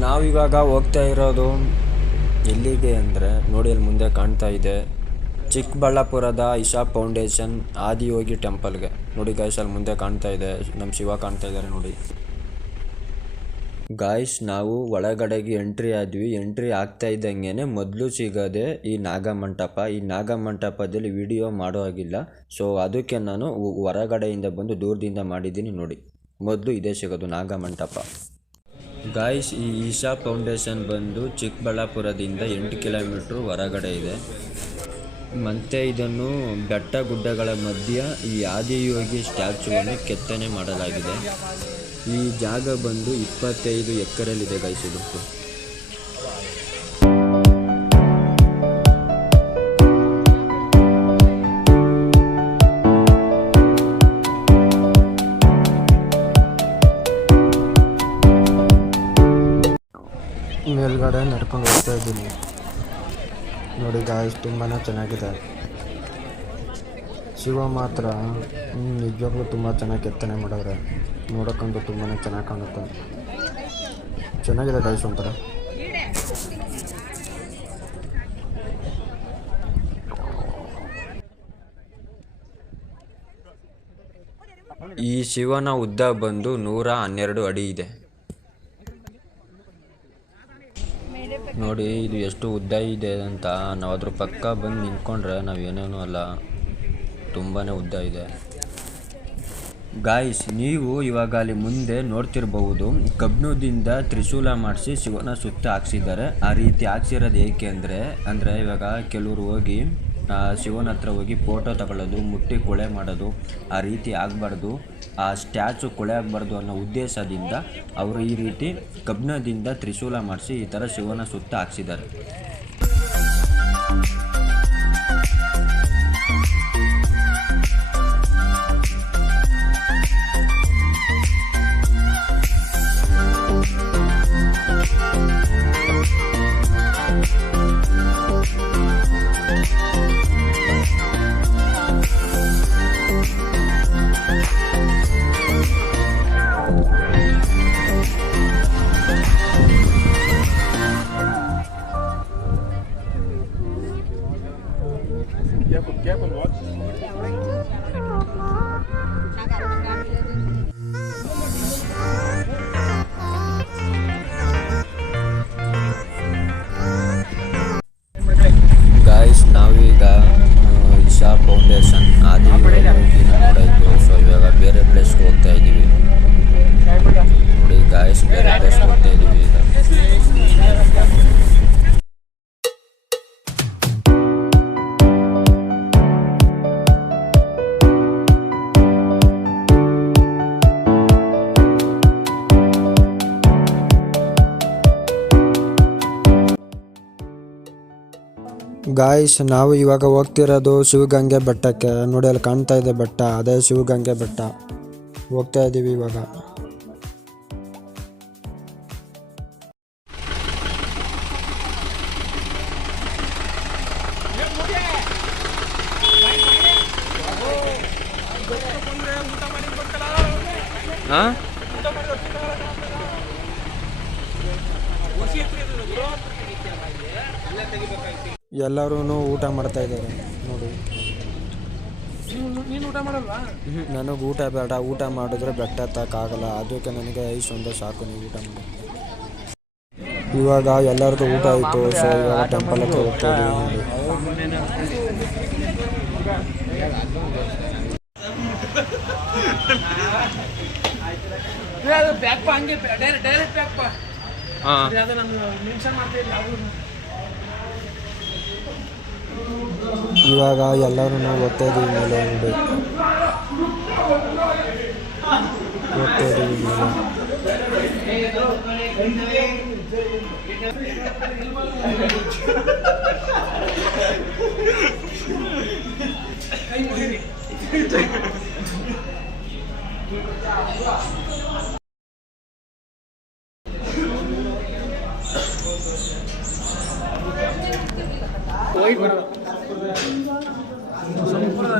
ನಾವಿವಾಗ ಹೋಗ್ತಾ ಇರೋದು ಎಲ್ಲಿಗೆ ಅಂದರೆ ನೋಡಿ ಅಲ್ಲಿ ಮುಂದೆ ಕಾಣ್ತಾ ಇದೆ ಚಿಕ್ಕಬಳ್ಳಾಪುರದ ಇಶಾ ಫೌಂಡೇಶನ್ ಆದಿಯೋಗಿ ಟೆಂಪಲ್ಗೆ. ನೋಡಿ ಗಾಯ್ಸ್ ಅಲ್ಲಿ ಮುಂದೆ ಕಾಣ್ತಾ ಇದೆ ನಮ್ಮ ಶಿವ ಕಾಣ್ತಾ ಇದ್ದಾರೆ ನೋಡಿ ಗಾಯ್ಸ್. ನಾವು ಒಳಗಡೆಗೆ ಎಂಟ್ರಿ ಆದ್ವಿ. ಎಂಟ್ರಿ ಆಗ್ತಾ ಇದ್ದಂಗೆ ಮೊದಲು ಸಿಗೋದೆ ಈ ನಾಗಮಂಟಪ. ಈ ನಾಗಮಂಟಪದಲ್ಲಿ ವಿಡಿಯೋ ಮಾಡೋ ಹಾಗಿಲ್ಲ, ಸೊ ಅದಕ್ಕೆ ನಾನು ಹೊರಗಡೆಯಿಂದ ಬಂದು ದೂರದಿಂದ ಮಾಡಿದ್ದೀನಿ. ನೋಡಿ ಮೊದಲು ಇದೇ ಸಿಗೋದು ನಾಗಮಂಟಪ ಗಾಯ್ಸ್. ಈ ಇಶಾ ಫೌಂಡೇಶನ್ ಬಂದು ಚಿಕ್ಕಬಳ್ಳಾಪುರದಿಂದ 8 ಕಿಲೋಮೀಟ್ರ್ ಹೊರಗಡೆ ಇದೆ. ಮತ್ತು ಇದನ್ನು ಬೆಟ್ಟ ಗುಡ್ಡಗಳ ಮಧ್ಯ ಈ ಆದಿಯೋಗಿ ಸ್ಟ್ಯಾಚುವನ್ನು ಕೆತ್ತನೆ ಮಾಡಲಾಗಿದೆ. ಈ ಜಾಗ ಬಂದು 25 ಎಕರೆಯಲ್ಲಿದೆ ಗಾಯ್ಸ್. ಇದು ಮೇಲ್ಗಡೆ ನಡ್ಕೊಂಡು ಹೋಗ್ತಾ ಇದ್ದೀನಿ ನೋಡಿ ಗಾಯ್ಸ್. ತುಂಬಾ ಚೆನ್ನಾಗಿದೆ. ಶಿವ ಮಾತ್ರ ನಿಜವಾಗ್ಲೂ ತುಂಬ ಚೆನ್ನಾಗಿ ಕೆತ್ತನೆ ಮಾಡಿದ್ರೆ ನೋಡೋಕ್ಕಂತೂ ತುಂಬಾ ಚೆನ್ನಾಗಿ ಕಾಣುತ್ತೆ. ಚೆನ್ನಾಗಿದೆ ಗಾಯ್ಸ್ ಒಂಥರ. ಈ ಶಿವನ ಉದ್ದ ಬಂದು 112 ಅಡಿ ಇದೆ ನೋಡಿ. ಇದು ಎಷ್ಟು ಉದ್ದ ಇದೆ ಅಂತ ನಾವು ಅದ್ರ ಪಕ್ಕ ಬಂದು ನಿಂತ್ಕೊಂಡ್ರೆ ನಾವು ಏನೇನೂ ಅಲ್ಲ, ತುಂಬಾ ಉದ್ದ ಇದೆ ಗಾಯ್ಸ್. ನೀವು ಇವಾಗ ಅಲ್ಲಿ ಮುಂದೆ ನೋಡ್ತಿರ್ಬಹುದು ಕಬ್ಬಿಣದಿಂದ ತ್ರಿಶೂಲ ಮಾಡಿಸಿ ಶಿವನ ಸುತ್ತ ಹಾಕ್ಸಿದ್ದಾರೆ. ಆ ರೀತಿ ಹಾಕ್ಸಿರೋದು ಏಕೆ ಅಂದರೆ ಇವಾಗ ಕೆಲವರು ಹೋಗಿ ಶಿವನ ಹತ್ರ ಹೋಗಿ ಫೋಟೋ ತಗೊಳ್ಳೋದು, ಮುಟ್ಟಿ ಕೊಳೆ ಮಾಡೋದು ಆ ರೀತಿ ಆಗಬಾರ್ದು, ಆ ಸ್ಟ್ಯಾಚು ಕೊಳೆ ಆಗಬಾರ್ದು ಅನ್ನೋ ಉದ್ದೇಶದಿಂದ ಅವರು ಈ ರೀತಿ ಕಬ್ಬಿಣದಿಂದ ತ್ರಿಶೂಲ ಮಾಡಿಸಿ ಈ ಥರ ಶಿವನ ಸುತ್ತ ಹಾಕ್ಸಿದ್ದಾರೆ. Careful, watch. ಗಾಯ್ಸ್ ನಾವೀಗ ಇಶಾ ಫೌಂಡೇಶನ್ ಆದಿಯೋಗಿ ನೋಡಾಯಿತು. ಸೊ ಇವಾಗ ಬೇರೆ ಪ್ಲೇಸ್ಗೆ ಹೋಗ್ತಾ ಇದ್ದೀವಿ ನೋಡಿ ಗಾಯ್ಸ್. ಬೇರೆ ಪ್ಲೇಸ್ಗೆ ಹೋಗ್ತಾ ಇದ್ದೀವಿ ಈಗ. ಗಾಯ್ಸ್ ನಾವು ಇವಾಗ ಹೋಗ್ತಿರೋದು ಶಿವಗಂಗೆ ಬೆಟ್ಟಕ್ಕೆ. ನೋಡಿ ಅಲ್ಲಿ ಕಾಣ್ತಾ ಇದೆ ಬೆಟ್ಟ, ಅದೇ ಶಿವಗಂಗೆ ಬೆಟ್ಟ. ಹೋಗ್ತಾ ಇದ್ದೀವಿ ಇವಾಗ. ಎಲ್ಲರೂ ಊಟ ಮಾಡ್ತಾ ಇದ್ದಾರೆ ನೋಡಿ. ನನಗೆ ಊಟ ಬೇಡ, ಊಟ ಮಾಡಿದ್ರೆ ಬೆಟ್ಟ ಹತ್ತಕ್ಕಾಗಲ್ಲ, ಅದಕ್ಕೆ ನನಗೆ ಐಸ್ ಒಂದೇ ಸಾಕು, ನೀವು ಊಟ ಮಾಡಿ. ಇವಾಗ ಎಲ್ಲರದ್ದು ಊಟ ಆಯಿತು. ಸೊ ಇವಾಗ ಟೆಂಪಲ್ ಹತ್ರ ಹೋಗ್ತಾ ಇದ್ದೀವಿ ನೋಡಿ. ಇವಾಗ ಎಲ್ಲರೂ ಹೋಗ್ತಾ ಇದ್ದೀವಿ ಮೇಲೆ ನೋಡಿ. ಹೋಗ್ತಾ ಇದ್ದೀವಿ ಮೇಲೆ. ಸಂಪೂರ್ಣ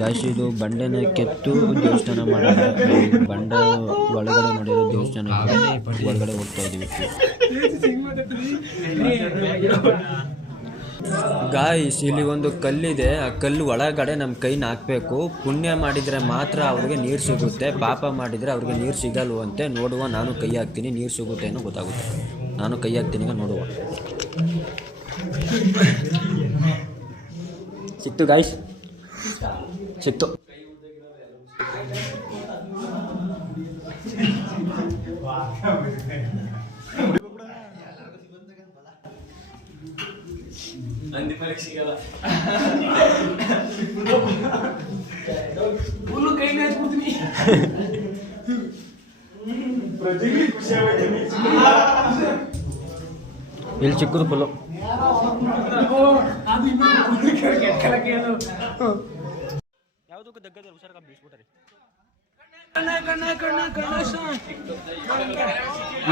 ಗಾಯ್ಸ್ ಇದು ಬಂಡೆನ ಕೆತ್ತು ದೇವಸ್ಥಾನ ಮಾಡಿದ್ರೆ ಬಂಡೆ ಒಳಗಡೆ ಮಾಡಿರೋ ದೇವಸ್ಥಾನ ಒಳಗಡೆ ಹೋಗ್ತಾ ಇದೀವಿ. ಗಾಯ್ಸ್ ಇಲ್ಲಿ ಒಂದು ಕಲ್ಲಿದೆ, ಆ ಕಲ್ಲು ಒಳಗಡೆ ನಮ್ಮ ಕೈನ ಹಾಕಬೇಕು. ಪುಣ್ಯ ಮಾಡಿದರೆ ಮಾತ್ರ ಅವ್ರಿಗೆ ನೀರು ಸಿಗುತ್ತೆ, ಪಾಪ ಮಾಡಿದರೆ ಅವ್ರಿಗೆ ನೀರು ಸಿಗಲ್ವಂತೆ. ನೋಡುವ, ನಾನು ಕೈ ಹಾಕ್ತೀನಿ, ನೀರು ಸಿಗುತ್ತೆ ಏನೋ ಗೊತ್ತಾಗುತ್ತೆ. ನಾನು ಕೈ ಹಾಕ್ತೀನಿ, ಈಗ ನೋಡುವ. ಸಿಕ್ತು ಗಾಯ್ಸ್, ಸಿಕ್ತು. ಇಲ್ಲಿ ಚಿಕ್ಕದು ಫುಲ್ಲು. ಯಾವುದಕ್ಕೂ దగ్గర ಹುಷಾರಾಗ ಬೀಸ್ಬಿಟ್ಟಾರೆ.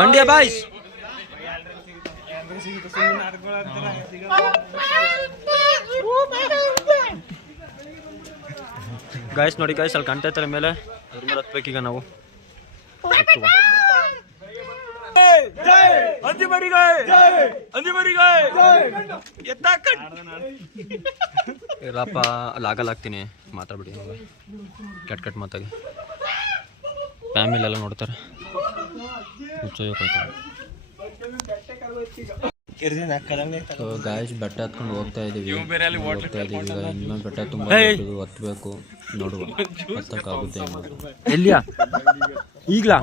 ಮಂಡ್ಯ ಬಾಯ್ಸ್ ಗಾಯ್ಸ್ ನೋಡಿ ಗಾಯ್ಸ್, ಅಲ್ಲಿ ಕಾಣ್ತಾ ಇರ್ತಾರೆ ಮೇಲೆ, ಅದ್ರ ಮೇಲೆ ಹತ್ಬೇಕೀಗ ನಾವು. ಇರಪ್ಪ ಅಲ್ಲಿ ಆಗಲ್ಲಾಗ್ತೀನಿ, ಮಾತಾಡ್ಬಿಡಿ. ಕೆಟ್ಟ ಮಾತಾಗಿ ಫ್ಯಾಮಿಲಿ ಎಲ್ಲ ನೋಡ್ತಾರೆ. ಗಾಯ್ಸ್ ಬೆಟ್ಟ ಹತ್ಕೊಂಡು ಹೋಗ್ತಾ ಇದೀವಿ. ಈಗ ಇನ್ನೊಂದು ಬೆಟ್ಟ ತುಂಬ ಹತ್ಬೇಕು, ನೋಡುವ ಹತ್ತಕ್ಕಾಗುತ್ತೆ. ಎಲ್ಲಿಯಾ ಈಗ್ಲಾ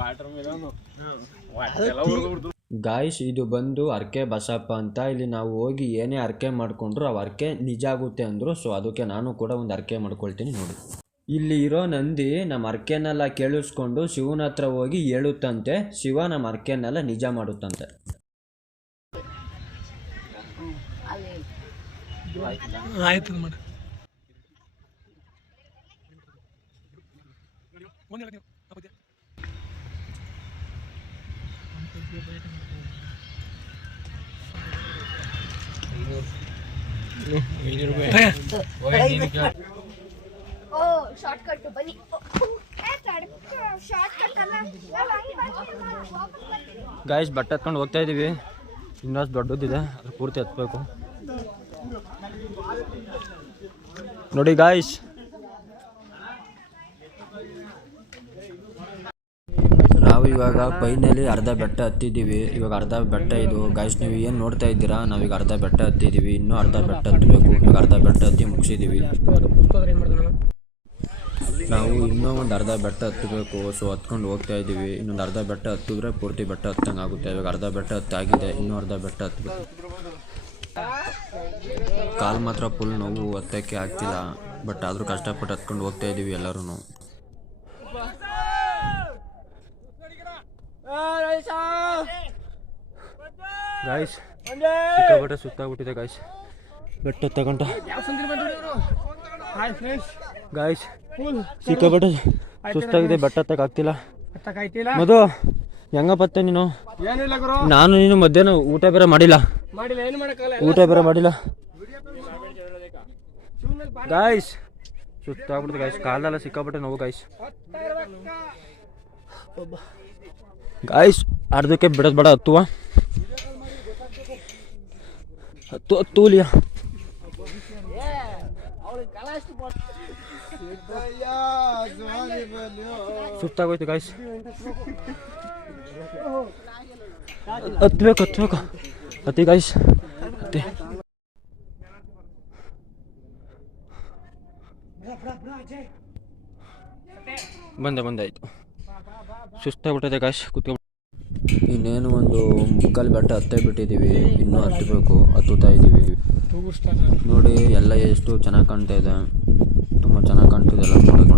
ಗಾಯ್ಸ್, ಇದು ಬಂದು ಅರ್ಕೆ ಬಸಪ್ಪ ಅಂತ. ಇಲ್ಲಿ ನಾವು ಹೋಗಿ ಏನೇ ಅರ್ಕೆ ಮಾಡ್ಕೊಂಡ್ರು ಆ ಅರ್ಕೆ ನಿಜ ಆಗುತ್ತೆ ಅಂದರು. ಸೊ ಅದಕ್ಕೆ ನಾನು ಕೂಡ ಒಂದು ಅರ್ಕೆ ಮಾಡ್ಕೊಳ್ತೀನಿ ನೋಡಿ. ಇಲ್ಲಿ ಇರೋ ನಂದಿ ನಮ್ಮ ಅರ್ಕೆನೆಲ್ಲ ಕೇಳಿಸ್ಕೊಂಡು ಶಿವನ ಹತ್ರ ಹೋಗಿ ಹೇಳುತ್ತಂತೆ. ಶಿವ ನಮ್ಮ ಅರ್ಕೆನೆಲ್ಲ ನಿಜ ಮಾಡುತ್ತಂತೆ. ಆಯ್ತು ಮಾಡಿ ಗಾಯ್ಸ್ ಬಟ್ಟೆ ಹತ್ಕೊಂಡು ಹೋಗ್ತಾ ಇದೀವಿ. ಇನ್ನೊಂದು ದೊಡ್ಡದಿದೆ, ಅದು ಪೂರ್ತಿ ಹತ್ಬೇಕು ನೋಡಿ ಗಾಯ್ಸ್. ನಾವು ಇವಾಗ ಫೈನಲಿ ಅರ್ಧ ಬೆಟ್ಟ ಹತ್ತಿದ್ದೀವಿ. ಇವಾಗ ಅರ್ಧ ಬೆಟ್ಟ ಇದು ಗಾಯ್ಸ್, ನೀವು ಏನು ನೋಡ್ತಾ ಇದ್ದೀರಾ, ನಾವೀಗ ಅರ್ಧ ಬೆಟ್ಟ ಹತ್ತಿದ್ದೀವಿ. ಇನ್ನೂ ಅರ್ಧ ಬೆಟ್ಟ ಹತ್ತಬೇಕು. ಇವಾಗ ಅರ್ಧ ಬೆಟ್ಟ ಹತ್ತಿ ಮುಗಿಸಿದ್ದೀವಿ. ನಾವು ಇನ್ನೂ ಒಂದು ಅರ್ಧ ಬೆಟ್ಟ ಹತ್ತಬೇಕು. ಸೊ ಹತ್ಕೊಂಡು ಹೋಗ್ತಾ ಇದ್ದೀವಿ. ಇನ್ನೊಂದು ಅರ್ಧ ಬೆಟ್ಟ ಹತ್ತಿದ್ರೆ ಪೂರ್ತಿ ಬೆಟ್ಟ ಹತ್ತಂಗೆ ಆಗುತ್ತೆ. ಇವಾಗ ಅರ್ಧ ಬೆಟ್ಟ ಹತ್ತಾಗಿದೆ, ಇನ್ನೂ ಅರ್ಧ ಬೆಟ್ಟ ಹತ್ತಬೇಕು. ಕಾಲು ಮಾತ್ರ ಫುಲ್ ನೋವು, ಹತ್ತಕ್ಕೆ ಆಗ್ತಿಲ್ಲ. ಬಟ್ ಆದರೂ ಕಷ್ಟಪಟ್ಟು ಹತ್ಕೊಂಡು ಹೋಗ್ತಾ ಇದ್ದೀವಿ ಎಲ್ಲರೂ. ಗಾಯ್ಸ್ ಸಿಕ್ಕಾಪಟ್ಟೆ ಸುತ್ತಾಗ್ಬಿಟ್ಟಿದೆ ಗಾಯ್ಸ್, ಬೆಟ್ಟ ತಗೊಂಡ ಗಾಯ್ಸ್. ಸಿಕ್ಕಾಪಟ್ಟೆ ಸುಸ್ತಾಗಿದೆ, ಬೆಟ್ಟ ಹತ್ತಕ್ಕಾಗ್ತಿಲ್ಲ. ಮಧು ಹೆಂಗಪ್ಪತ್ತೆ ನೀನು? ನಾನು ನೀನು ಮಧ್ಯಾಹ್ನ ಊಟ ಬೇರೆ ಮಾಡಿಲ್ಲ ಗಾಯ್ಸ್. ಸುತ್ತಾಗ್ಬಿಡ್ತು ಗಾಯ್ಸ್, ಕಾಲೆಲ್ಲ ಸಿಕ್ಕಾಪಟ್ಟೆ ನೋವು ಗಾಯ್ಸ್. ಗಾಯ್ಸ್ ಅರ್ಧಕ್ಕೆ ಬಿಡೋದು ಬೇಡ, ಹತ್ತುಲಿಯಾ. ಸುತ್ತಾಗೋಯ್ತು ಗಾಯ್ಸ್, ಹತ್ಬೇಕು ಹತ್ತಿ ಗಾಯ್ಸ್, ಹತ್ತಿ. ಬಂದೆ ಆಯ್ತು. ಸುಸ್ತಾಗ್ಬಿಟ್ಟಿದೆ ಗಾಯ್ಸ್, ಕೂತ್ಕೊಂಡು. ಇನ್ನೇನು ಒಂದು ಮುಕ್ಕಾಲು ಬೆಟ್ಟ ಹತ್ತೇ ಬಿಟ್ಟಿದ್ದೀವಿ, ಇನ್ನೂ ಹತ್ತಬೇಕು. ಹತ್ತುತ್ತಾ ಇದ್ದೀವಿ ನೋಡಿ. ಎಲ್ಲ ಎಷ್ಟು ಚೆನ್ನಾಗಿ ಕಾಣ್ತಾ ಇದೆ, ತುಂಬ ಚೆನ್ನಾಗಿ ಕಾಣ್ತಿದೆ ಎಲ್ಲ ನೋಡೋದು.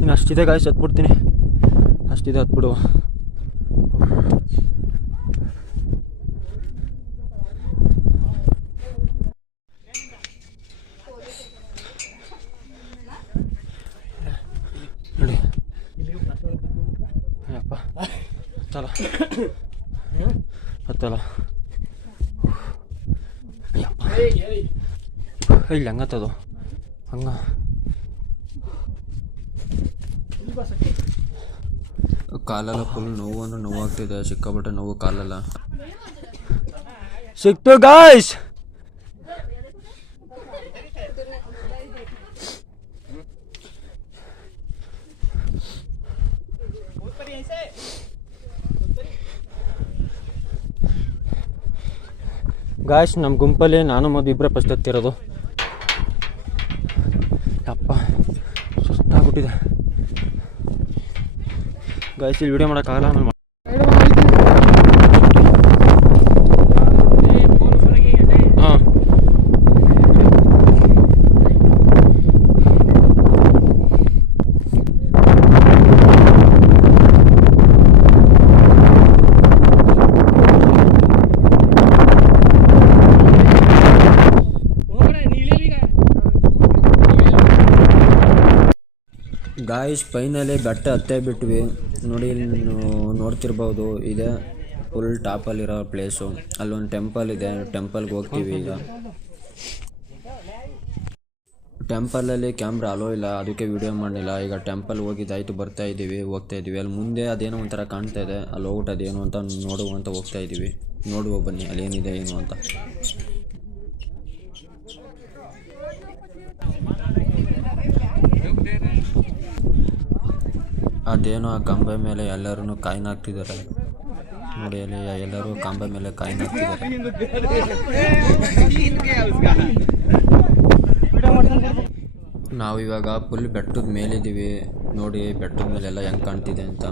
ಇನ್ನು ಅಷ್ಟಿದೆ ಗಾಯ್ಸ್, ಹತ್ಬಿಡ್ತೀನಿ. ಅಷ್ಟಿದೆ, ಹತ್ಬಿಡುವ. ಹತ್ತಲ್ಲ ಹತ್ತಲ್ಲ ಇಲ್ಲಿ ಹಂಗತ್ತದು ಹಂಗ ಕಾಲೆಲ್ಲ ಫುಲ್ ನೋವು ಅಂದ್ರೆ ನೋವಾಗ್ತಿದೆ, ಸಿಕ್ಕಾಬಿಟ್ಟೆ ನೋವು ಕಾಲೆಲ್ಲ. ಸಿಕ್ತು ಗಾಯ್ಸ್. ಗಾಯ್ಸ್ ನಮ್ಮ ಗುಂಪಲ್ಲಿ ನಾನು ಮತ್ತು ಇಬ್ಬರೇ ಫಸ್ಟ್ ಹತ್ತಿರೋದು. ಅಪ್ಪ ಸುಸ್ತಾಗ್ಬಿಟ್ಟಿದೆ ಗಾಯ್ಸ್, ಇಲ್ಲಿ ವಿಡಿಯೋ ಮಾಡೋಕ್ಕಾಗಲ್ಲ. ಆಮೇಲೆ ಹಾಂ ಗಾಯ್ಸ್ ಫೈನಲಿ ಬೆಟ್ಟ ಹತ್ತೇ ಬಿಟ್ವಿ ನೋಡಿ. ಇಲ್ಲಿ ನೋಡ್ತಿರ್ಬೋದು, ಇದೆ ಫುಲ್ ಟಾಪಲ್ಲಿರೋ ಪ್ಲೇಸು. ಅಲ್ಲೊಂದು ಟೆಂಪಲ್ ಇದೆ, ಟೆಂಪಲ್ಗೆ ಹೋಗ್ತೀವಿ ಈಗ. ಟೆಂಪಲಲ್ಲಿ ಕ್ಯಾಮ್ರಾ ಅಲೋ ಇಲ್ಲ, ಅದಕ್ಕೆ ವಿಡಿಯೋ ಮಾಡಲಿಲ್ಲ. ಈಗ ಟೆಂಪಲ್ ಹೋಗಿದ್ದಾಯ್ತು, ಹೋಗ್ತಾ ಇದ್ದೀವಿ. ಅಲ್ಲಿ ಮುಂದೆ ಅದೇನೋ ಒಂಥರ ಕಾಣ್ತಾ ಇದೆ, ಅಲ್ಲಿ ಹೋಗ್ಬಿಟ್ಟು ಅದೇನು ಅಂತ ನೋಡುವಂತ ಹೋಗ್ತಾ ಇದ್ದೀವಿ. ನೋಡುವ ಬನ್ನಿ ಅಲ್ಲಿ ಏನಿದೆ ಏನು ಅಂತ. ಅದೇನೋ ಆ ಕಂಬ ಮೇಲೆ ಎಲ್ಲರೂ ಕಾಯಿನ ಹಾಕ್ತಿದ್ದಾರೆ ನೋಡಿ. ಅಲ್ಲಿ ಎಲ್ಲರೂ ಕಂಬ ಮೇಲೆ ಕಾಯಿನ ಹಾಕ್ತಿದ್ದಾರೆ. ನಾವು ಇವಾಗ ಫುಲ್ ಬೆಟ್ಟದ ಮೇಲಿದ್ದೀವಿ ನೋಡಿ. ಬೆಟ್ಟದ ಮೇಲೆಲ್ಲ ಹೆಂಗೆ ಕಾಣ್ತಿದೆ ಅಂತ,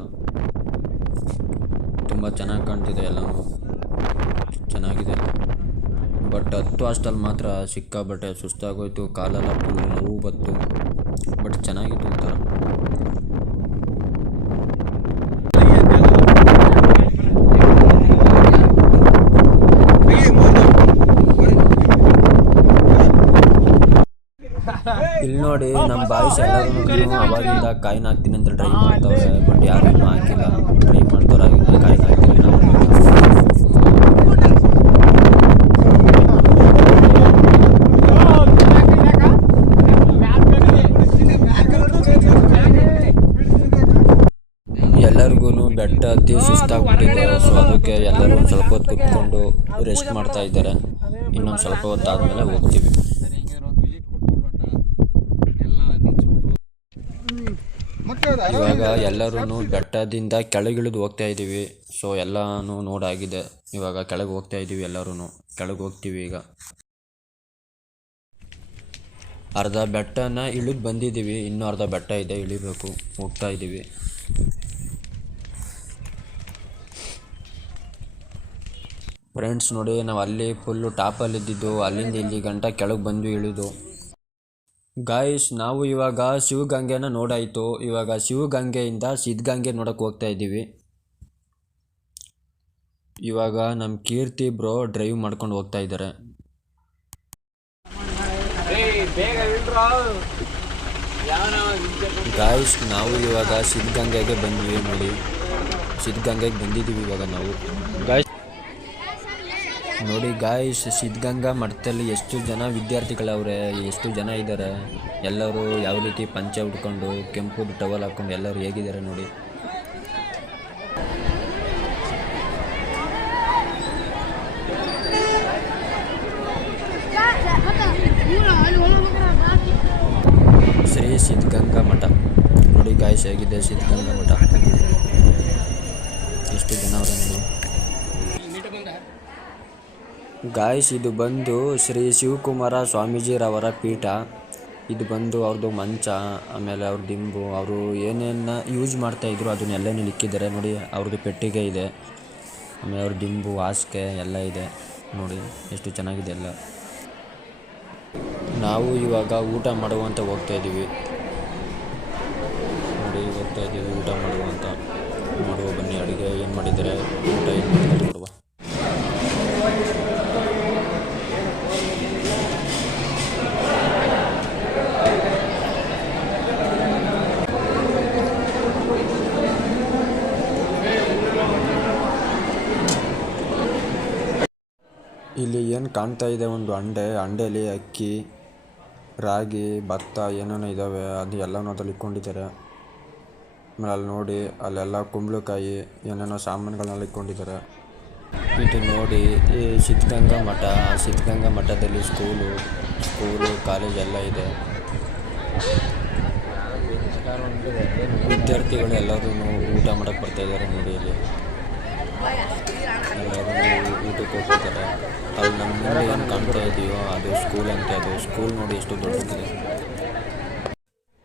ತುಂಬ ಚೆನ್ನಾಗಿ ಕಾಣ್ತಿದೆ, ಎಲ್ಲನೂ ಚೆನ್ನಾಗಿದೆ. ಬಟ್ ಹತ್ತು ಅಷ್ಟಲ್ಲಿ ಮಾತ್ರ ಸಿಕ್ಕಾಬಟ್ಟೆ ಸುಸ್ತಾಗೋಯ್ತು, ಕಾಲೆಲ್ಲ ಫುಲ್ ನೋವು ಬಂತು. ಬಟ್ ಚೆನ್ನಾಗಿತ್ತು ಒಂಥರ. ಇಲ್ಲಿ ನೋಡಿ ನಮ್ಮ ಬಾಯ್ಸ್ ಎಲ್ಲರೂ ಅವಾಗಿಂದ ಕಾಯಿನ ಹಾಕ್ತೀನಿ ಅಂತ ಟ್ರೈ ಮಾಡ್ತಾವ್ರೆ. ಬಟ್ ಯಾರೂ ಹಾಕಿಲ್ಲ, ಟ್ರೈ ಮಾಡ್ತಾವ್ರಾಗಿಂದ ಕಾಯಿನ ಹಾಕ್ತೀನಿ ನಾವು. ಎಲ್ಲರಿಗೂ ಬೆಟ್ಟ ಹತ್ತಿ ಸುಸ್ತಾಗ್ಬಿಟ್ಟಿದೆ. ಸೊ ಅದಕ್ಕೆ ಎಲ್ಲರೂ ಒಂದು ಸ್ವಲ್ಪ ಹೊತ್ತು ಕುತ್ಕೊಂಡು ರೆಸ್ಟ್ ಮಾಡ್ತಾ ಇದ್ದಾರೆ. ಇನ್ನೊಂದು ಸ್ವಲ್ಪ ಹೊತ್ತಾದ್ಮೇಲೆ ಹೋಗ್ತೀವಿ. ಇವಾಗ ಎಲ್ಲರೂ ಬೆಟ್ಟದಿಂದ ಕೆಳಗಿಳಿದು ಹೋಗ್ತಾ ಇದ್ದೀವಿ. ಸೊ ಎಲ್ಲನೂ ನೋಡಾಗಿದೆ. ಇವಾಗ ಕೆಳಗೆ ಹೋಗ್ತಾ ಇದ್ದೀವಿ, ಎಲ್ಲರೂ ಕೆಳಗೆ ಹೋಗ್ತೀವಿ. ಈಗ ಅರ್ಧ ಬೆಟ್ಟನ ಇಳಿದು ಬಂದಿದ್ದೀವಿ, ಇನ್ನೂ ಅರ್ಧ ಬೆಟ್ಟ ಇದೆ ಇಳಿಬೇಕು, ಹೋಗ್ತಾ ಇದ್ದೀವಿ. ಫ್ರೆಂಡ್ಸ್ ನೋಡಿ, ನಾವು ಅಲ್ಲಿ ಫುಲ್ಲು ಟಾಪಲ್ಲಿ ಇದ್ದಿದ್ದು, ಅಲ್ಲಿಂದ ಇಲ್ಲಿ ಗಂಟ ಕೆಳಗೆ ಬಂದು ಇಳಿದು. ಗಾಯ್ಸ್ ನಾವು ಇವಾಗ ಶಿವಗಂಗೆನ ನೋಡಾಯಿತು. ಇವಾಗ ಶಿವಗಂಗೆಯಿಂದ ಸಿದ್ಧಗಂಗೆ ನೋಡೋಕೆ ಹೋಗ್ತಾ ಇದ್ದೀವಿ. ಇವಾಗ ನಮ್ಮ ಕೀರ್ತಿ ಬ್ರೋ ಡ್ರೈವ್ ಮಾಡ್ಕೊಂಡು ಹೋಗ್ತಾ ಇದ್ದಾರೆ. ಗಾಯ್ಸ್ ನಾವು ಇವಾಗ ಸಿದ್ಧಗಂಗೆಗೆ ಬಂದ್ವಿ ನೋಡಿ. ಸಿದ್ಧಗಂಗೆಗೆ ಬಂದಿದ್ದೀವಿ ಇವಾಗ ನಾವು. ಗಾಯ್ಸ್ ನೋಡಿ ಗಾಯ್ಸ್, ಸಿದ್ಧಗಂಗಾ ಮಠದಲ್ಲಿ ಎಷ್ಟು ಜನ ವಿದ್ಯಾರ್ಥಿಗಳವ್ರೆ, ಎಷ್ಟು ಜನ ಇದ್ದಾರೆ. ಎಲ್ಲರೂ ಯಾವ ರೀತಿ ಪಂಚೆ ಉಟ್ಕೊಂಡು ಕೆಂಪು ಟವಲ್ ಹಾಕ್ಕೊಂಡು ಎಲ್ಲರೂ ಹೇಗಿದ್ದಾರೆ ನೋಡಿ. ಶ್ರೀ ಸಿದ್ಧಗಂಗಾ ಮಠ ನೋಡಿ ಗಾಯ್ಸ್, ಹೇಗಿದೆ ಸಿದ್ಧಗಂಗಾ ಮಠ, ಎಷ್ಟು ಜನ ಅವರ ನೋಡಿ. ಗಾಯ್ಸ್ ಇದು ಬಂದು ಶ್ರೀ ಶಿವಕುಮಾರ ಸ್ವಾಮೀಜಿರವರ ಪೀಠ. ಇದು ಬಂದು ಅವ್ರದ್ದು ಮಂಚ, ಆಮೇಲೆ ಅವ್ರ ದಿಂಬು, ಅವರು ಏನೇನು ಯೂಸ್ ಮಾಡ್ತಾಯಿದ್ರು ಅದನ್ನೆಲ್ಲನೂ ಇಕ್ಕಿದ್ದಾರೆ ನೋಡಿ. ಅವ್ರದ್ದು ಪೆಟ್ಟಿಗೆ ಇದೆ, ಆಮೇಲೆ ಅವ್ರ ದಿಂಬು, ಹಾಸಿಗೆ ಎಲ್ಲ ಇದೆ ನೋಡಿ, ಎಷ್ಟು ಚೆನ್ನಾಗಿದೆ ಎಲ್ಲ. ನಾವು ಇವಾಗ ಊಟ ಮಾಡುವಂತ ಹೋಗ್ತಾ ಇದ್ದೀವಿ ನೋಡಿ. ಹೋಗ್ತಾ ಇದ್ದೀವಿ ಊಟ ಮಾಡುವಂತ. ಮಾಡುವ ಬನ್ನಿ, ಅಡುಗೆ ಏನು ಮಾಡಿದ್ದಾರೆ, ಊಟ ಏನು ಮಾಡಿದ್ದಾರೆ ನೋಡುವ. ಇಲ್ಲಿ ಏನು ಕಾಣ್ತಾ ಇದೆ, ಒಂದು ಅಂಡೇಲಿ ಅಕ್ಕಿ, ರಾಗಿ, ಭತ್ತ ಏನೇನೋ ಇದ್ದಾವೆ. ಅದು ಎಲ್ಲನೂ ಅದ್ರಲ್ಲಿ ಇಟ್ಕೊಂಡಿದ್ದಾರೆ. ಆಮೇಲೆ ಅಲ್ಲಿ ನೋಡಿ, ಅಲ್ಲೆಲ್ಲ ಕುಂಬಳಕಾಯಿ ಏನೇನೋ ಸಾಮಾನುಗಳನ್ನೆಲ್ಲ ಇಟ್ಕೊಂಡಿದ್ದಾರೆ. ಇದು ನೋಡಿ ಈ ಸಿದ್ಧಗಂಗಾ ಮಠ. ಆ ಸಿದ್ಧಗಂಗಾ ಮಠದಲ್ಲಿ ಸ್ಕೂಲು ಕಾಲೇಜ್ ಎಲ್ಲ ಇದೆ. ವಿದ್ಯಾರ್ಥಿಗಳು ಎಲ್ಲರೂ ಊಟ ಮಾಡಕ್ಕೆ ಬರ್ತಾಯಿದ್ದಾರೆ ನೋಡಿ. ಇಲ್ಲಿ ಎಲ್ಲರೂ ಊಟಕ್ಕೆ ಹೋಗ್ತಿದ್ದಾರೆ. ಅಲ್ಲಿ ನಮ್ಮ ಮುಂದೆ ಏನು ಕಾಣ್ತಾ ಇದೆಯೋ ಅದು ಸ್ಕೂಲ್ ಅಂತ. ಅದು ಸ್ಕೂಲ್ ನೋಡಿ ಎಷ್ಟು ದೊಡ್ಡದಿದೆ.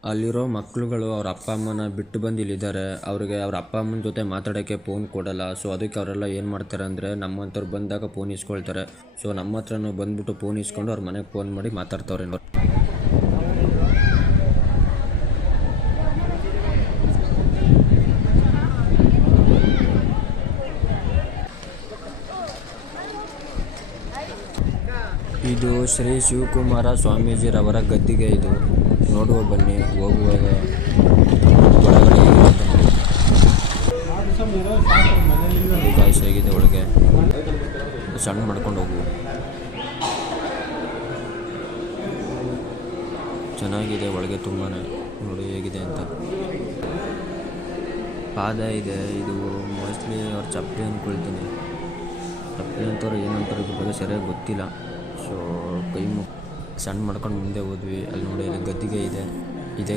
ಅಲ್ಲಿರೋ ಮಕ್ಕಳುಗಳು ಅವ್ರ ಅಪ್ಪ ಅಮ್ಮನ ಬಿಟ್ಟು ಬಂದು ಇಲ್ಲಿದ್ದಾರೆ. ಅವ್ರಿಗೆ ಅವ್ರ ಅಪ್ಪ ಅಮ್ಮನ ಜೊತೆ ಮಾತಾಡೋಕ್ಕೆ ಫೋನ್ ಕೊಡಲ್ಲ. ಸೊ ಅದಕ್ಕೆ ಅವರೆಲ್ಲ ಏನು ಮಾಡ್ತಾರೆ ಅಂದರೆ, ನಮ್ಮಂಥವ್ರು ಬಂದಾಗ ಫೋನ್ ಇಸ್ಕೊಳ್ತಾರೆ. ಸೊ ನಮ್ಮ ಹತ್ರನೂ ಬಂದುಬಿಟ್ಟು ಫೋನ್ ಇಸ್ಕೊಂಡು ಅವ್ರ ಮನೆಗೆ ಫೋನ್ ಮಾಡಿ ಮಾತಾಡ್ತವ್ರೆ. ಇದು ಶ್ರೀ ಶಿವಕುಮಾರ ಸ್ವಾಮೀಜಿರವರ ಗದ್ದಿಗೆ. ಇದು ನೋಡುವ ಬನ್ನಿ. ಹೋಗುವಾಗ ಒಳಗಡೆ ಗಾಯ್ಸ್ ಹೇಗಿದೆ ಒಳಗೆ, ಸಣ್ಣ ಮಾಡ್ಕೊಂಡು ಹೋಗುವ. ಚೆನ್ನಾಗಿದೆ ಒಳಗೆ ತುಂಬಾ. ನೋಡಿ ಹೇಗಿದೆ ಅಂತ. ಪಾದ ಇದೆ. ಇದು ಮೋಸ್ಟ್ಲಿ ಅವ್ರ ಚಪ್ಪಲಿ ಅಂದ್ಕೊಳ್ತೀನಿ. ಚಪ್ಪಲಿ ಅಂತವ್ರು ಏನಂತಾರೆ ಇದ್ರ ಬಗ್ಗೆ ಸರಿಯಾಗಿ ಗೊತ್ತಿಲ್ಲ. ಸೊ ಕೈ ಸಣ್ಣ ಮಾಡ್ಕೊಂಡು ಮುಂದೆ ಹೋದ್ವಿ. ಅಲ್ಲಿ ನೋಡಿ ಅಲ್ಲಿ ಗದ್ದಿಗೆ ಇದೆ. ಇದೇ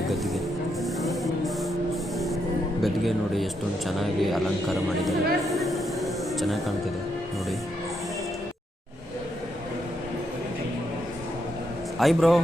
ಗದ್ದಿಗೆ ನೋಡಿ ಎಷ್ಟೊಂದು ಚೆನ್ನಾಗಿ ಅಲಂಕಾರ ಮಾಡಿದ್ದಾರೆ. ಚೆನ್ನಾಗಿ ಕಾಣ್ತಿದೆ ನೋಡಿ. Hi bro.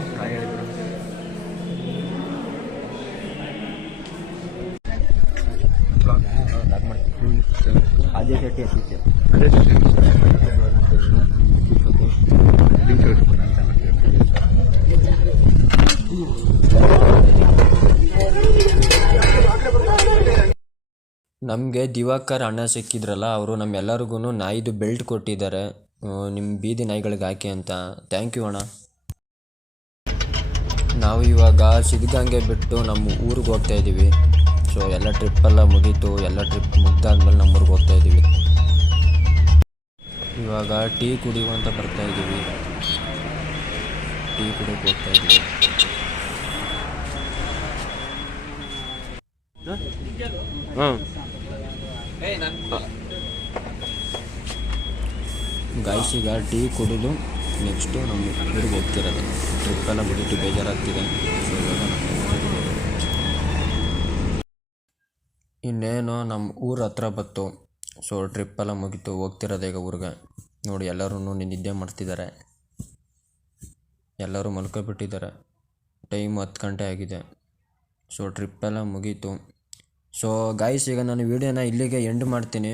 ನಮಗೆ ದಿವಾಕರ್ ಅಣ್ಣ ಸಿಕ್ಕಿದ್ರಲ್ಲ, ಅವರು ನಮ್ಮೆಲ್ಲರಿಗೂ ನಾಯಿದು ಬೆಲ್ಟ್ ಕೊಟ್ಟಿದ್ದಾರೆ. ನಿಮ್ಮ ಬೀದಿ ನಾಯಿಗಳಿಗೆ ಹಾಕಿ ಅಂತ. ಥ್ಯಾಂಕ್ ಯು ಅಣ್ಣ. ನಾವು ಇವಾಗ ಸಿದ್ಧಗಂಗೆ ಬಿಟ್ಟು ನಮ್ಮ ಊರಿಗೆ ಹೋಗ್ತಾ ಇದ್ದೀವಿ. ಸೊ ಎಲ್ಲ ಟ್ರಿಪ್ಪೆಲ್ಲ ಮುಗೀತು. ಎಲ್ಲ ಟ್ರಿಪ್ ಮುಗ್ದಾದ್ಮೇಲೆ ನಮ್ಮ ಊರಿಗೆ ಹೋಗ್ತಾ ಇದ್ದೀವಿ. ಇವಾಗ ಟೀ ಕುಡಿಯುವಂತ ಬರ್ತಾ ಇದ್ದೀವಿ. ಟೀ ಕುಡಿಯೋಕೆ ಹೋಗ್ತಾ ಇದ್ದೀವಿ. ಗಾಯ್ಸ್ ಈಗ ಟೀ ಕುಡಿದು ನೆಕ್ಸ್ಟು ನಮ್ಮ ಊರಿಗೆ ಹೋಗ್ತಿರೋದು. ಟ್ರಿಪ್ಪೆಲ್ಲ ಮುಗಿದು ಬೇಜಾರಾಗ್ತಿದೆ. ಇನ್ನೇನು ನಮ್ಮ ಊರ ಹತ್ರ ಬತ್ತು. ಸೊ ಟ್ರಿಪ್ಪೆಲ್ಲ ಮುಗೀತು. ಹೋಗ್ತಿರೋದು ಈಗ ಊರಿಗೆ. ನೋಡಿ ಎಲ್ಲರೂ ನಿದ್ದೆ ಮಾಡ್ತಿದ್ದಾರೆ. ಎಲ್ಲರೂ ಮಲ್ಕೊಬಿಟ್ಟಿದ್ದಾರೆ. ಟೈಮ್ 10 ಗಂಟೆ ಆಗಿದೆ. ಸೊ ಟ್ರಿಪ್ಪೆಲ್ಲ ಮುಗೀತು. ಸೊ ಗಾಯ್ಸ್ ಈಗ ನಾನು ವಿಡಿಯೋನ ಇಲ್ಲಿಗೆ ಎಂಡ್ ಮಾಡ್ತೀನಿ.